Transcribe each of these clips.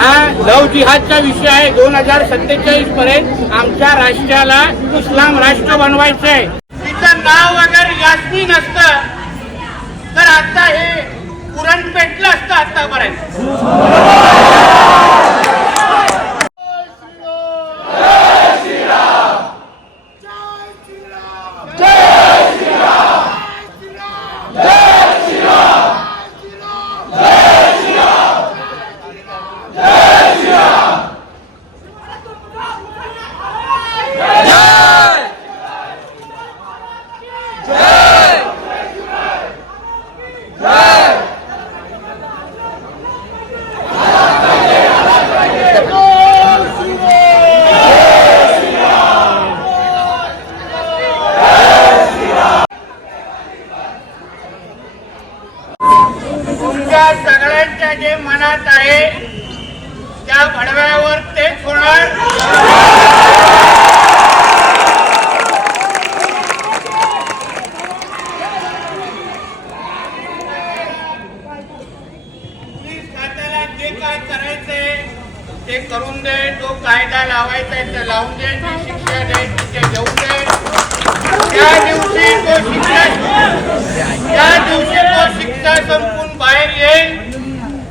हा लव जिहादचा विषय आहे. दोन हजार सत्तेचाळीस पर्यंत आमच्या राष्ट्राला इस्लाम राष्ट्र बनवायचं आहे तिचं नाव वगैरे यास्मीन नसत तर आता हे पुरण पेटलं असतं आतापर्यंत तुमच्या सगळ्यांच्या जे मनात आहे त्या भडव्यावर तेच होणार पोलीस खात्याला जे काय करायचंय ते करून जो कायदा लावायचा आहे ते लावून दे जी शिक्षा द्यायची तिथे देऊन दे त्या दिवशी तो शिक्षा त्या दिवशी तो शिक्षा संपून बाहेर येईल.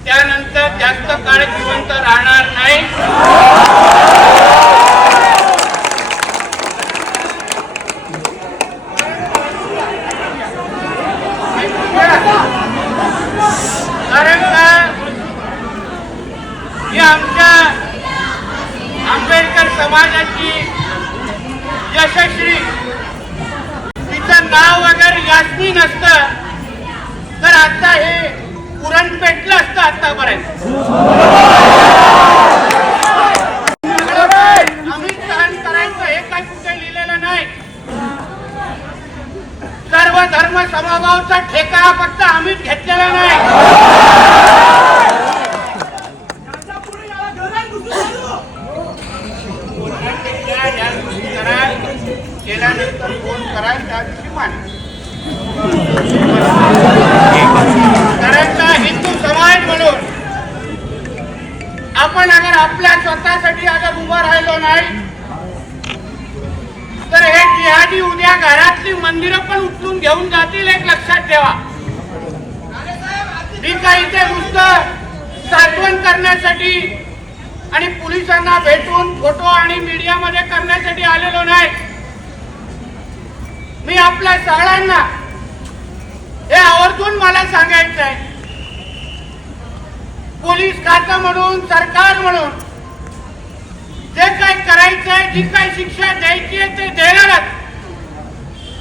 त्यानंतर जास्त काळ जिवंत राहणार नाही. कारण का? ही आमच्या समाजाची यशस्वी. तिचं नाव वगैरे यास्मीन असतं तर उद्या घरातली मंदिरं पण उचलून घेऊन जातील एक लक्षात ठेवा. मी काही ते नुसतं साठवण करण्यासाठी आणि पोलिसांना भेटून फोटो आणि मीडियामध्ये करण्यासाठी आलेलो नाही. मी आपल्या सगळ्यांना हे आवर्जून मला सांगायचं आहे पोलीस खातं म्हणून सरकार म्हणून जे काय करायचंय जी काय शिक्षा द्यायची आहे ते देणारच.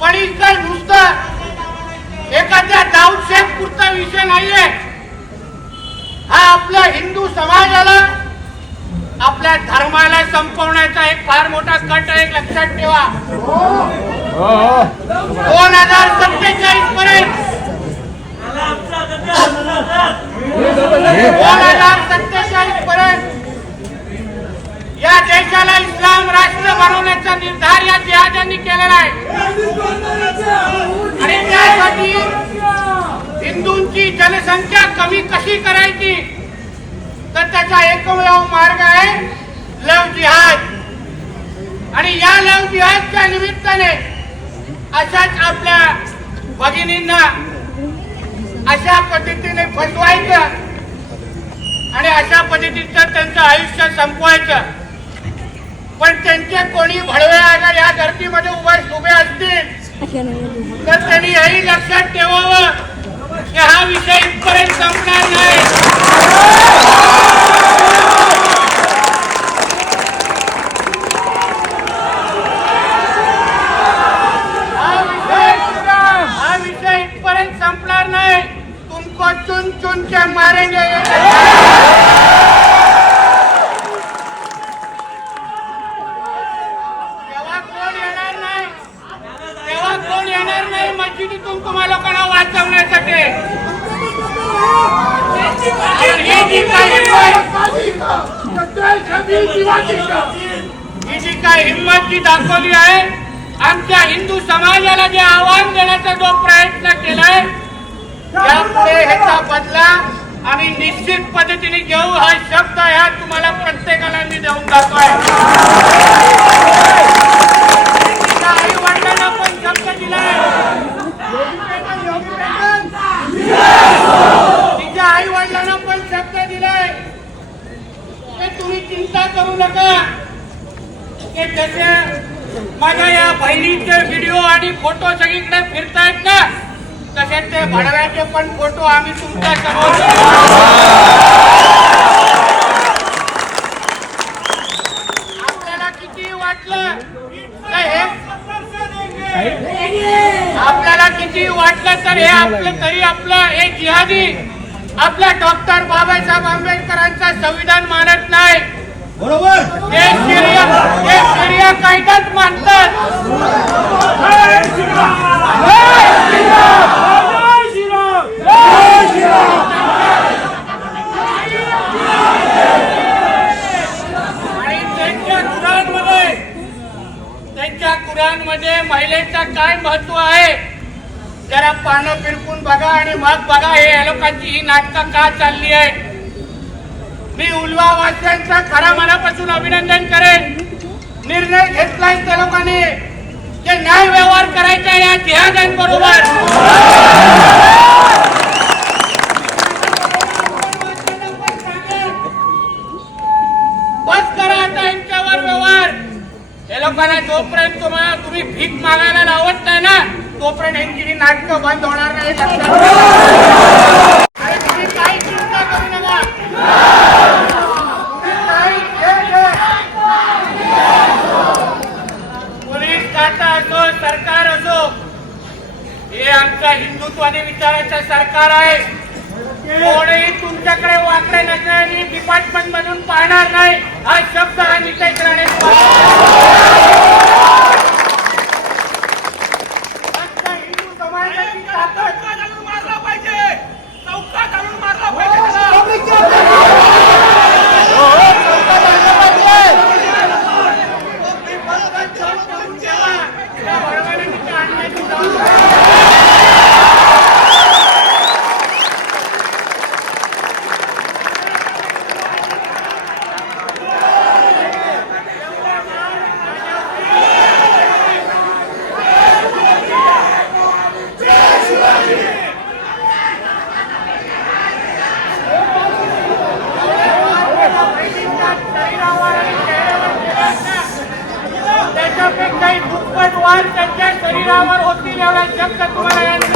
पण इतर नुसतं एखाद्या दाऊदशेख पुरता विषय नाहीये. हा आपल्या हिंदू समाजाला आपल्या धर्माला संपवण्याचा एक फार मोठा कट आहे लक्षात ठेवा. दोन हजार सत्तेचाळीस पर्यंत. दोन हजार सत्तेचाळीस पर्यंत. या देशाला इस्लाम राष्ट्र बनवण्याचा निर्धार या जिहाद्यांनी केलेला आहे. आणि त्यासाठी हिंदूंची जनसंख्या कमी कशी करायची? तर त्याचा एकमेव मार्ग आहे लव जिहाद. आणि या लव जिहादच्या निमित्ताने अशाच आपल्या भगिनींना अशा पद्धतीने फसवायचं आणि अशा पद्धतीचं त्यांचं आयुष्य संपवायचं. पण त्यांचे कोणी भळवे अगर या गर्दीमध्ये उभे उभे असतील. तर त्यांनी हेही लक्षात ठेवावं की हा विषय इथपर्यंत संपणार नाही. हा विषय हा विषय इथपर्यंत संपणार नाही. तुमको चुन चुन के मारेंगे. आणि फोटो सगळीकडे फिरतायत ना? तसे ते भडव्याचे पण फोटो आम्ही तुमच्यासमोर आपल्याला किती वाटलं? तर हे? आपल्याला किती वाटलं तर हे आपलं तरी आपलं हे जिहादी. आपल्या डॉक्टर बाबासाहेब आंबेडकरांचा संविधान मानत नाही. बरोबर. ते शरिया ते शरिया कायदाच मानतात. त्यांच्या कुराणमध्ये त्यांच्या कुराणमध्ये महिलेचा काय महत्त्व आहे जरा पानं फिरकून बघा आणि मग बघा हे या लोकांची ही नाटकं का चालली आहे. मी उल्वा वाच्यांचा खरा मनापासून अभिनंदन करेन. निर्णय घेतलाय त्या लोकांनी. जे न्याय व्यवहार करायचा या जिहाद्यांबरोबर बस करा आता यांच्यावर व्यवहार. हे लोकांना जोपर्यंत तुम्हाला तुम्ही भीक मागायला लावत नाही ना तोपर्यंत यांची नाटकं बंद होणार नाही लक्षात ठेवा. आणि तुम्ही काही चिंता करू नका तुम्ही काही हे घे. पोलीस खातं असो सरकार असो हे आमच्या हिंदुत्वादी विचाराचं सरकार आहे कोणीही तुमच्याकडे वाकडे नजरेने डिपार्टमेंट मधून पाहणार नाही हा शब्द हा नितेश राणे आजच्या हिंदू समाजाची ताकद मारला पाहिजे चौकात आणून मारला पाहिजे त्या बळवाने तिथे आणण्याची जबाबदारी त्याच्यापेक्षाही दुप्पट वार त्यांच्या शरीरावर होतील एवढा शब्द तुम्हाला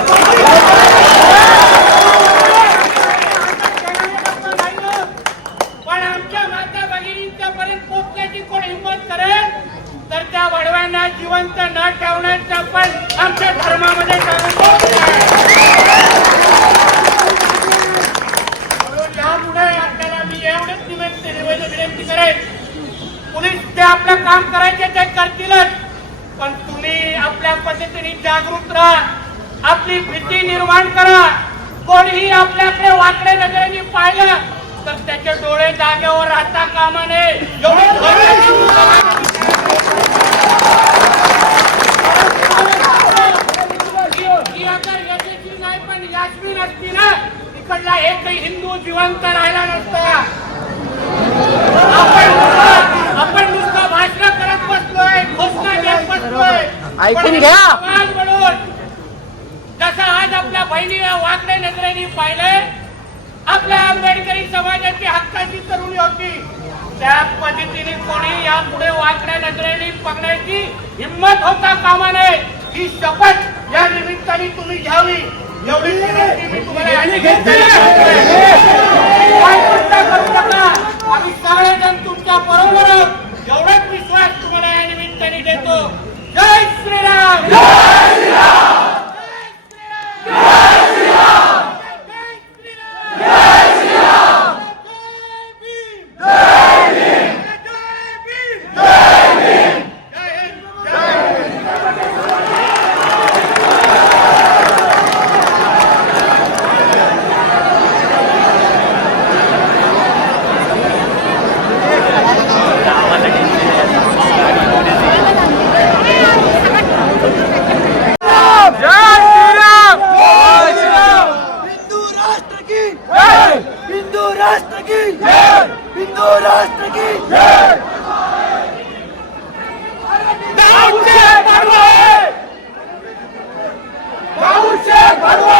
पण तुम्ही आपल्या पद्धतीने जागृत राहा. आपली भीती निर्माण करा. कोणीही आपल्याकडे वाकडे नजरेने पाहिलं तर त्याचे डोळे जागेवर राहता कामा नये. पण यास्मिन नसती ना इकडला एकही हिंदू जिवंत राहिला नसता. आपण आपण नुसतं भाषण करत बसलोय बसलोय ऐकून घ्या. जसं आज आपल्या बहिणी वाकडे नजरेने पाहिले आपल्या आंबेडकरी समाजाची हक्काची तरुणी होती. त्या पद्धतीने कोणी यापुढे वाकड्या नजरेने बघण्याची हिंमत होता कामा नये. ही शपथ या निमित्ताने तुम्ही घ्यावी. एवढी मी तुम्हाला आम्ही सगळेजण तुमच्या बरोबर. एवढाच विश्वास तुम्हाला या निमित्ताने देतो जय श्रीराम जय श्रीराम जय श्रीराम जय श्रीराम जय श्रीराम जय भीम जय भीम जय भीम जय भीम जय हिंद जय हिंदू राष्ट्र की जय हिंदू राष्ट्र की जय हिंदू राष्ट्र की जय गावचे भरवाए गावचे भरवाए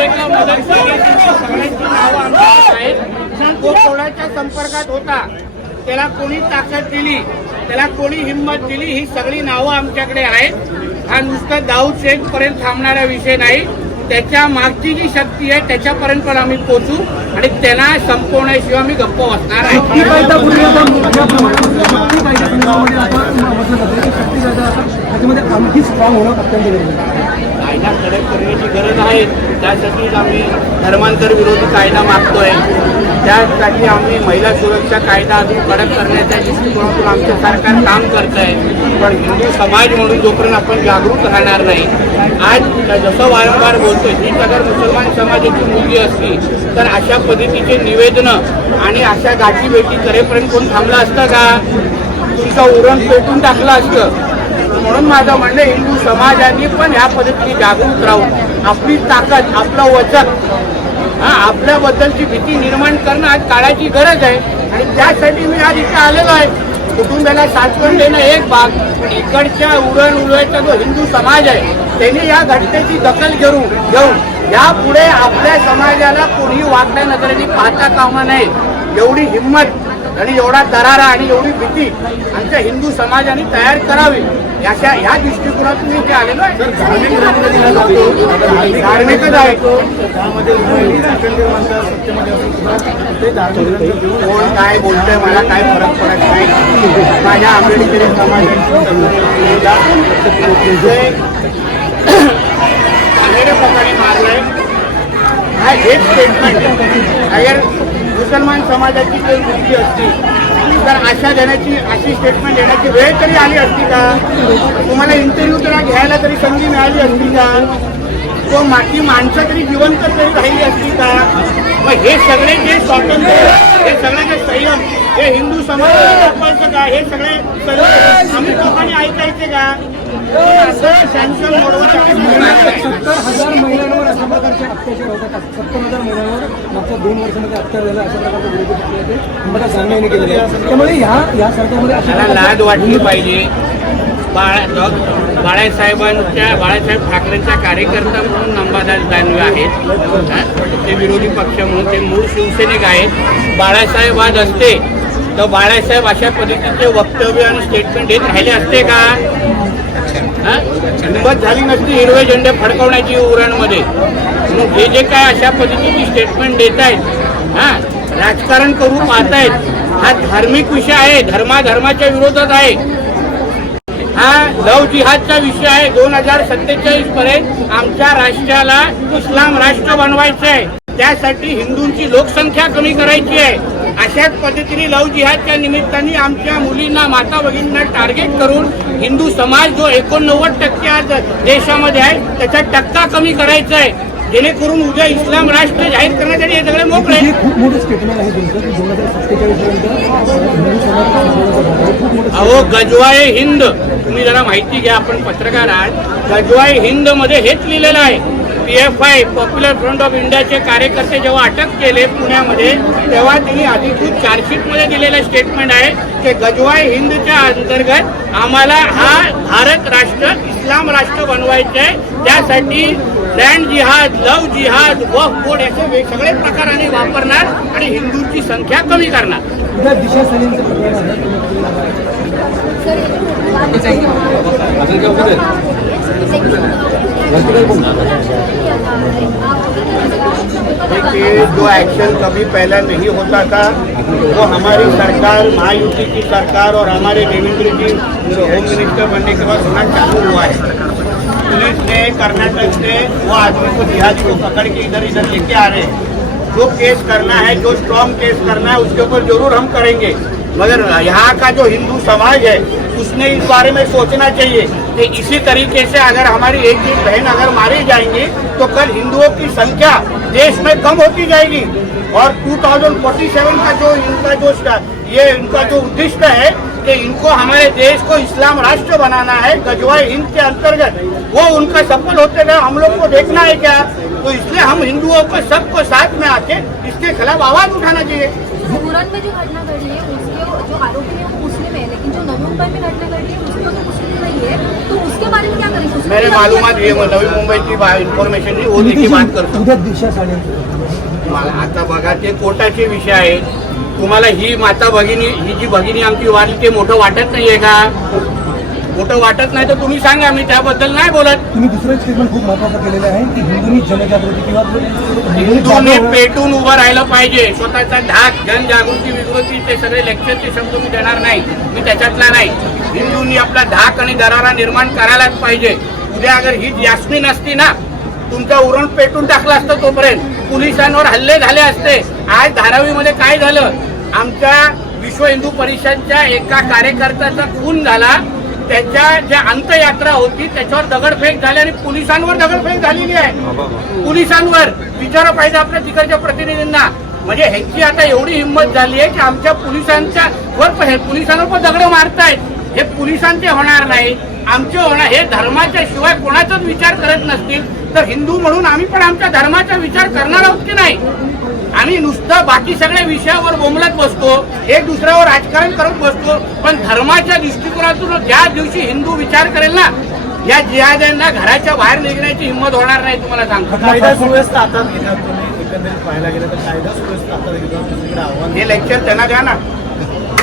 एका मदत केली सगळ्यांची नावं आमच्याकडे आहेत तो कोणाच्या संपर्कात होता त्याला कोणी दिली त्याला कोणी हिंमत दिली ही सगळी नावं आमच्याकडे आहेत. हा नुसतं दाऊद शेख पर्यंत थांबणारा विषय नाही. त्याच्या मागची जी शक्ती आहे त्याच्यापर्यंत पण आम्ही पोचू आणि त्यांना संपवण्याशिवाय आम्ही गप्प बसणार आहे. कायदा कडक करण्याची गरज आहे. त्यासाठीच आम्ही धर्मांतर विरोधी कायदा मागतोय. त्यासाठी आम्ही महिला सुरक्षा कायदा अजून कडक करण्याच्या दृष्टिकोनातून आमचं सरकार काम करत आहे पण हिंदू समाज म्हणून जोपर्यंत आपण जागरूक राहणार नाही आज जसं वारंवार बोलतोय ही अगर मुसलमान समाजाची मुलगी असती तर अशा पद्धतीचे निवेदनं आणि अशा गाठीभेटी करेपर्यंत कोण थांबलं असतं का? तिचा उरण पेटून टाकलं असतं. म्हणून माझं म्हणणं हिंदू समाजाने पण ह्या पद्धतीने जागरूक राहून आपली ताकद आपलं वचन हा आपल्याबद्दलची भीती निर्माण करणं आज काळाची गरज आहे. आणि त्यासाठी मी आज इथे आलेलो आहे. कुटुंबाला सांत्वन देणं एक भाग. पण इकडच्या उडण उडवायचा जो हिंदू समाज आहे त्यांनी या घटनेची दखल घेऊन घेऊन यापुढे आपल्या समाजाला कोणी वागण्या नजरेने पाहता कामा नये. एवढी हिंमत आणि एवढा दरारा आणि एवढी भीती आमच्या हिंदू समाजाने तयार करावी. याच्या ह्या दृष्टिकोनातून मी इथे आलेलो आहे. धार्मिकच आहे कोण काय बोलतोय मला काय फरक पडत नाही. माझ्या आंबेडकरी समाजाच्या चांगल्या प्रकारे मारलंय हा हेच स्टेटमेंट अगर मुसलमान समाजाची काही वृत्ती असती तर अशा देण्याची अशी स्टेटमेंट देण्याची वेळ तरी आली असती का? तुम्हाला इंटरव्ह्यू त्याला घ्यायला तरी संधी मिळाली असती का? तो माती माणसं तरी जिवंत तरी राहिली असती का? मग हे सगळे जे स्वातंत्र्य हे सगळे जे संयम हे हिंदू समाज दाखवायचं का हे सगळे आम्ही लोकांनी ऐकायचे का? सत्तर हजार महिलांवर अशा प्रकारचे अत्याचार होतात सत्तर हजार महिलांवर मागच्या दोन वर्षामध्ये अत्याचार झाला अशा प्रकारचे विरोधी पक्षाचे मला केलेले आहे त्यामुळे ह्या या सरकारमध्ये अशा लाज वाटली पाहिजे. बाळा बाळासाहेबांच्या बाळासाहेब ठाकरेंचा कार्यकर्ता म्हणून अंबादास दानवे आहेत? ते विरोधी पक्ष म्हणून ते मूळ शिवसैनिक आहेत. बाळासाहेब आज असते. तर बाळासाहेब अशा पद्धतीचे वक्तव्य आणि स्टेटमेंट देत राहिले असते का? हिंमत झाली नसती हिरवे झेंडे फडकवण्याची उरणमध्ये. मग हे जे काय अशा पद्धतीची स्टेटमेंट देत आहेत हा राजकारण करू पाहतायत हा धार्मिक विषय आहे धर्माधर्माच्या विरोधात आहे. हा लव जिहादचा विषय आहे दोन हजार सत्तेचाळीस पर्यंत आमच्या राष्ट्राला इस्लाम राष्ट्र बनवायचं आहे त्यासाठी हिंदूंची लोकसंख्या कमी करायची आहे. अशाच पद्धतीने लव जिहादच्या निमित्ताने आमच्या मुलींना माता भगिनींना टार्गेट करून हिंदू समाज जो एकोणनव्वद टक्के आज देशामध्ये आहे त्याचा टक्का कमी करायचा आहे. जेणेकरून उद्या इस्लाम राष्ट्र जाहीर करण्यासाठी हे सगळे मोकळे खूप मोठं स्टेटमेंट आहे तुमचं की दोन हजार सत्तेचाळीस पर्यंत हिंदू समाज खूप मोठं अहो गजवाए हिंद. तुम्ही जरा माहिती घ्या आपण पत्रकार आहात. गजवाए हिंदमध्ये हेच लिहिलेलं आहे. P F I popular front of इंडियाचे कार्यकर्ते जेव्हा अटक केले पुण्यामध्ये तेव्हा त्यांनी अधिकृत चार्जशीटमध्ये दिलेलं स्टेटमेंट आहे की गजवाए हिंदच्या अंतर्गत आम्हाला हा भारत राष्ट्र इस्लाम राष्ट्र बनवायचे आहे त्यासाठी लँड जिहाद लव जिहाद वफ बोर्ड याचे सगळे प्रकार आम्ही वापरणार आणि हिंदूंची संख्या कमी करणार. दिशा देखिए, जो एक्शन कभी पहला नहीं होता था, वो हमारी सरकार, महायुति की सरकार और हमारे देवेंद्र जी होम मिनिस्टर बनने के बाद होना चालू हुआ है। पुलिस ने, कर्नाटक से, वो आदमी को जिहादी को पकड़ के इधर इधर लेके आ रहे हैं। जो केस करना है, जो स्ट्रॉन्ग केस करना है, उसके ऊपर ज़रूर हम करेंगे। मगर यहाँ का जो हिंदू समाज है उसने इस बारे में सोचना चाहिए। कि इसी तरीके से अगर हमारी एक एक बहन अगर मारी जाएँगी तो कल हिंदुओं की संख्या देश में कम होती जाएगी। और 2047 का जो इनका जो ये इनका जो उद्दिष्ट है कि इनको हमारे देश को इस्लाम राष्ट्र बनाना है गजवाए हिंद के अंतर्गत, वो उनका सफल होते गए। हम लोग को देखना है क्या? तो इसलिए हम हिंदुओं को सबको साथ में आके इसके खिलाफ आवाज उठाना चाहिए। मुरन में जो घटना घटी है उसके जो आरोपी है वो मुस्लिम है लेकिन जो नवमुंबई में घटना घटी है उसमें तो मुस्लिम नहीं है। तो उसके बारे में क्या मेरे रद्द ये नवी मुंबईची इन्फॉर्मेशन जी वो देखी बात करतो उद्या दिशा साडे मला आता बघा ते कोर्टाचे विषय आहे तुम्हाला ही माता भगिनी ही जी भगिनी आमची वारली ते मोठं वाटत नाहीये का? मोठं वाटत नाही तर तुम्ही सांगा मी त्याबद्दल नाही बोलत. तुम्ही दुसरं स्टेटमेंट खूप महत्वाचं केलेलं आहे की हिंदूंनी जनजागृती किंवा हिंदूंनी पेटून उभं राहिलं पाहिजे. स्वतःचा धाक जनजागृती विकृती ते सगळे लेक्चरचे शब्द मी देणार नाही. मी त्याच्यातला नाही. हिंदूंनी आपला धाक आणि दरारा निर्माण करायलाच पाहिजे. उद्या अगर ही यास्मी नसती ना तुमचा उरण पेटून टाकलं असतं तोपर्यंत. पोलिसांवर हल्ले झाले असते. आज धारावीमध्ये काय झालं? आमच्या विश्व हिंदू परिषदच्या एका कार्यकर्त्याचा खून झाला. त्याच्या ज्या अंत्ययात्रा होती त्याच्यावर दगडफेक झाली आणि पोलिसांवर दगडफेक झालेली आहे. पोलिसांवर विचारा पाहिजे आपल्या तिकडच्या प्रतिनिधींना. म्हणजे ह्याची आता एवढी हिंमत झाली आहे की आमच्या पोलिसांच्या वर पण हे पोलिसांवर पण दगड मारतायत. हे पोलिसांचे होणार नाही. आमचे होणार हे धर्माच्या शिवाय कोणाचाच विचार करत नसतील. तर हिंदू म्हणून आम्ही पण आमच्या धर्माचा विचार करणार आहोत की नाही? आम्ही नुसतं बाकी सगळ्या विषयावर बोंबलत बसतो एक दुसऱ्यावर राजकारण करत बसतो पण धर्माच्या दृष्टिकोनातून ज्या दिवशी हिंदू विचार करेल ना या जिहाद्यांना घराच्या बाहेर निघण्याची हिंमत होणार नाही तुम्हाला सांगतो. कायदा सुव्यवस्था एकंदरीत पाहायला गेलं तर कायदा सुव्यवस्था आव्हान हे लेक्चर त्यांना द्या ना.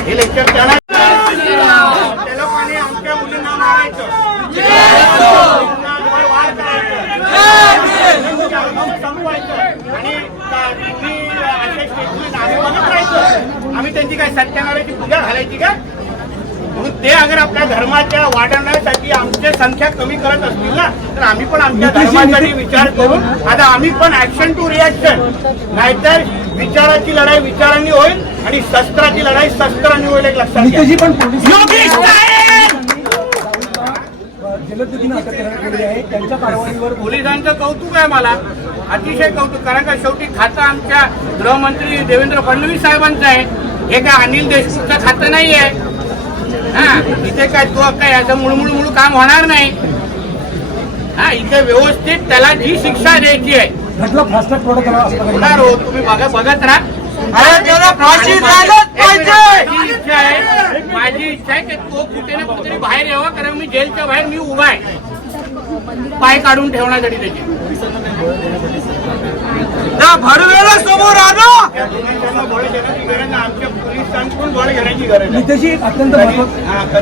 हे लेक्चर त्यांना त्या लोकांनी आमच्या मुलींना मारायचं मुलींना वर वार करायचं. संपवायचं. आणि का- तुम्ही असे statement आम्ही बघत त्यांची काय सत्यनारायणची पूजा घालायची का? म्हणून ते अगर आपल्या धर्माच्या वाढवण्यासाठी आमची संख्या कमी करत असतील ना तर आम्ही पण आमच्या धर्मासाठी विचार करून आता आम्ही पण ऍक्शन टू रिॲक्शन नाहीतर विचाराची लढाई विचारांनी होईल आणि शस्त्राची लढाई शस्त्रांनी होईल एक लक्षात पोलिसांचं कौतुक आहे मला. अतिशय कौतुक. कारण का शेवटी खातं आमच्या गृहमंत्री देवेंद्र फडणवीस साहेबांचं आहे. हे काय अनिल देशमुखचं खातं नाही आहे हा इथे काय तो काय याचं मुळमुळ मुळ काम होणार नाही. हा इथे व्यवस्थित त्याला जी शिक्षा द्यायची आहे. असं होणार हो तुम्ही बघा बघत राहा. माझी इच्छा आहे की तो कुठे ना कुठेतरी बाहेर यावा कारण मी जेलच्या बाहेर मी उभा आहे. पाय काढून ठेवण्यासाठी भडवेला समोर बळ घेण्याची गरज नाही आमच्या पोलिसांकडून बळ घेण्याची गरज आहे अत्यंत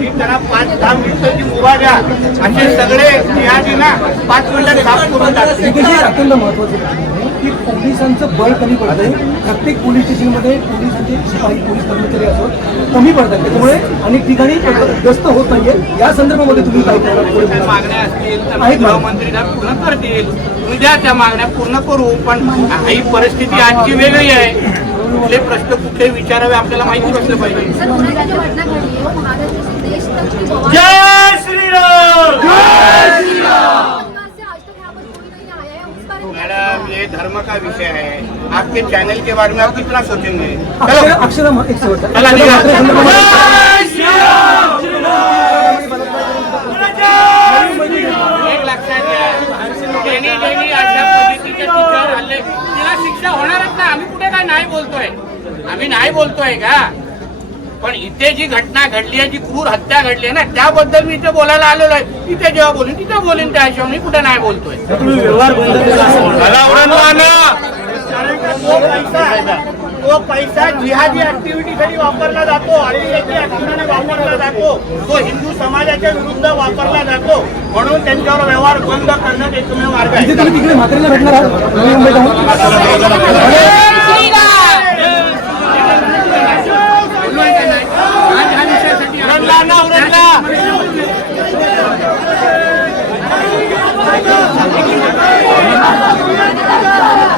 त्यांना पाच दहा मिनिटांची मुभा द्या. असे सगळे ना पाच मिनिटात साफ करून अत्यंत महत्वाचं की पोलिसांचं बळ कमी पडतंय. प्रत्येक पोलीस स्टेशनमध्ये पोलिसांचे शिपाई पोलीस कर्मचारी असो कमी पडतात. त्याच्यामुळे अनेक ठिकाणी गस्त होत नाहीये. या संदर्भामध्ये तुम्ही काय मागण्या असतील तर आहेत ना? गृहमंत्री त्या पूर्ण करतील. तुम्ही द्या त्या मागण्या पूर्ण करू पण ही परिस्थिती आजची वेगळी आहे. कुठले प्रश्न कुठले विचारावे आपल्याला माहिती असलं पाहिजे. सर पुणे ये धर्म का विषय है। आपके चैनल के बारे में आप कितना सोचेंगे? अक्षरा अक्षरा मा- एक तिला शिक्षा होणारच ना आम्ही कुठे काय नाही बोलतोय? आम्ही नाही बोलतोय का? पण इथे जी घटना घडली आहे जी क्रूर हत्या घडली आहे ना त्याबद्दल मी इथे बोलायला आलेलो आहे. तिथे जेव्हा बोलून तिथे बोलीन त्या हिशोबाने मी कुठे नाही बोलतोय. तो पैसा जिहादी ऍक्टिव्हिटीसाठी वापरला जातो ऍक्टिव्हिटी वापरला जातो. तो हिंदू समाजाच्या विरुद्ध वापरला जातो. म्हणून त्यांच्यावर व्यवहार बंद करण्यात एकमेव मार्ग इथे आहे तुम्ही तिकडे म्हात्रेला भेटणार आहात नवी मुंबईत आहोत बोललोय का नाही? आज ह्या विषयासाठी आलो.